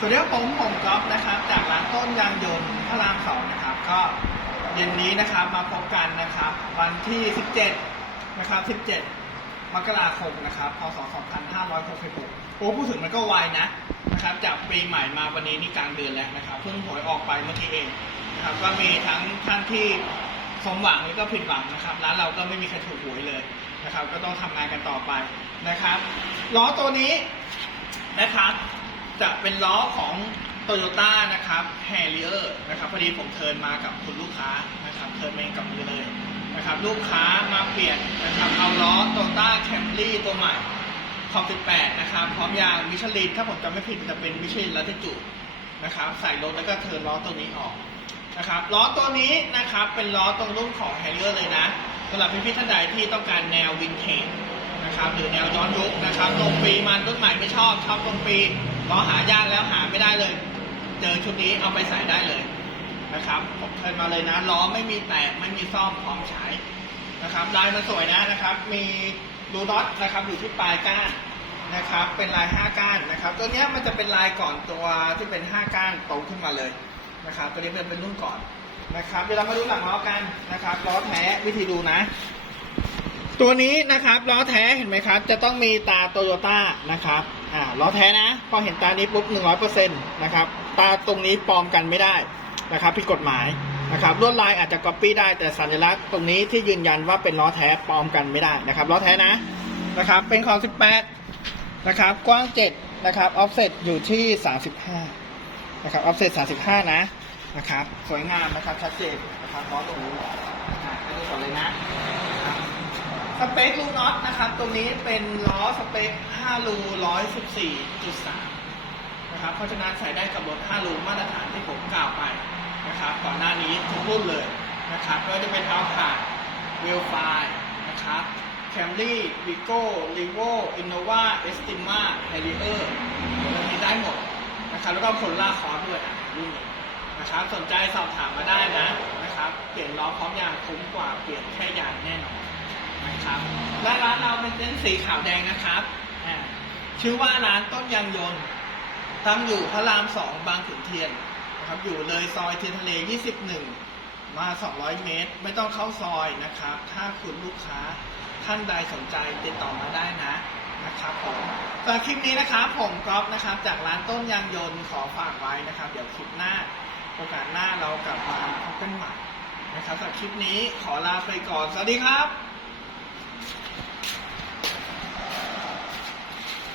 สวัสดีครับผมผมก๊อฟนะครับ จากร้านต้นยางยนต์พระรามสองนะครับ ก็เย็นนี้นะครับมาพบกันนะครับ วันที่ 17 นะครับ 17 มกราคมนะครับพศ2566โอ้พูดถึงมันก็ไวนะนะครับ จากปีใหม่มาวันนี้นี่กลางเดือนแล้วนะครับ เพิ่งหวยออกไปเมื่อกี้เองนะครับ ก็มีทั้งท่านที่สมหวังแล้วก็ผิดหวังนะครับร้านเราก็ไม่มีใครถูกหวยเลยนะครับ ก็ต้องทำงานกันต่อไปนะครับล้อตัวนี้นะครับ จะเป็นล้อของ t o y ยต้นะครับ h a r r i e r นะครับพอดีผมเทินมากับคุณลูกค้านะครับเทินมาเองกับมือเลยนะครับลูกค้ามาเปลี่ยนนะครับเอาล้อ t o y ต้ Camry ตัวใหม่ขอบ18 นะครับ พร้อมยางมิชลิน ถ้าผมจำไม่ผิดจะเป็นมิชลินลัตจูนะครับใส่รถแล้วก็เทินล้อตัวนี้ออกนะครับล้อตัวนี้นะครับเป็นล้อตรงรุ่นของ h a r r i e r เลยนะสำหรับพี่ๆท่านใดที่ต้องการแนววินเทจนะครับหรือแนวย้อนยุคนะครับตรงปีมันรุ่นใหม่ไม่ชอบชอบตรงปี ล้อหายากแล้วหาไม่ได้เลย เจอชุดนี้เอาไปใส่ได้เลยนะครับผมเชิญมาเลยนะล้อไม่มีแตกไม่มีซ่อมพร้อมใช้นะครับลายมันสวยนะนะครับ มีรูน็อตนะครับอยู่ที่ปลายก้านนะครับ เป็นลาย5ก้านนะครับ ตัวนี้มันจะเป็นลายก่อนตัวที่เป็น5ก้านโตขึ้นมาเลยนะครับ ตัวนี้เป็นเป็นรุ่นก่อนนะครับ เดี๋ยวเรามาดูหลังล้อกันนะครับล้อแท้วิธีดูนะ ตัวนี้นะครับล้อแท้เห็นไหมครับ จะต้องมีตาโตโยต้านะครับอ่าล้อแท้นะ พอเห็นตานี้ปุ๊บหนึ่งร้อยเปอร์เซ็นต์นะครับ ตาตรงนี้ปลอมกันไม่ได้นะครับผิดกฎหมายนะครับลวดลายอาจจะก๊อปปี้ได้แต่สัญลักษณ์ตรงนี้ที่ยืนยันว่าเป็นล้อแท้ปลอมกันไม่ได้นะครับล้อแท้นะนะครับ เป็นของ 18 นะครับ กว้าง 7 นะครับออฟเซ็ตอยู่ที่ 35 นะครับออฟเซ็ต35 นะนะครับ สวยงามนะครับชัดเจนนะครับล้อตรงนี้อ่าอันนี้ก่อนเลยนะ สเปคลูน็อตนะครับตรงนี้เป็นล้อสเปค 5 รู 114.3 นะครับ เพราะฉะนั้นใส่ได้กับรถ 5 รูมาตรฐานที่ผมกล่าวไปนะครับ ก่อนหน้านี้ทุกรุ่นเลยนะครับไม่ว่าจะเป็นอาผ่านเวลไฟนะครับแคมรี่วิโก้ลิโวอินโนวาเอสติมาแฮริเออร์ตัวนี้ได้หมดนะครับ แล้วก็ผลล่าคอร์สด้วยอะรุ่นนี้นะครับ สนใจสอบถามมาได้นะนะครับ เปลี่ยนล้อพร้อมยางคุ้มกว่าเปลี่ยนแค่ยางแน่นอน นะครับและร้านเราเป็นเต็นท์สีขาวแดงนะครับชื่อว่าร้านต้นยางยนต์ตั้งอยู่พระรามสองบางขุนเทียนนะครับอยู่เลยซอยเทียนทะเล 21 มา 200 เมตร ไม่ต้องเข้าซอยนะครับ ถ้าคุณลูกค้าท่านใดสนใจติดต่อมาได้นะนะครับผมสำหรับคลิปนี้นะครับผมก๊อฟนะครับ จากร้านต้นยางยนต์ขอฝากไว้นะครับ เดี๋ยวคลิปหน้าโอกาสหน้าเรากลับมาพบกันใหม่นะครับสำหรับคลิปนี้ขอลาไปก่อน สวัสดีครับ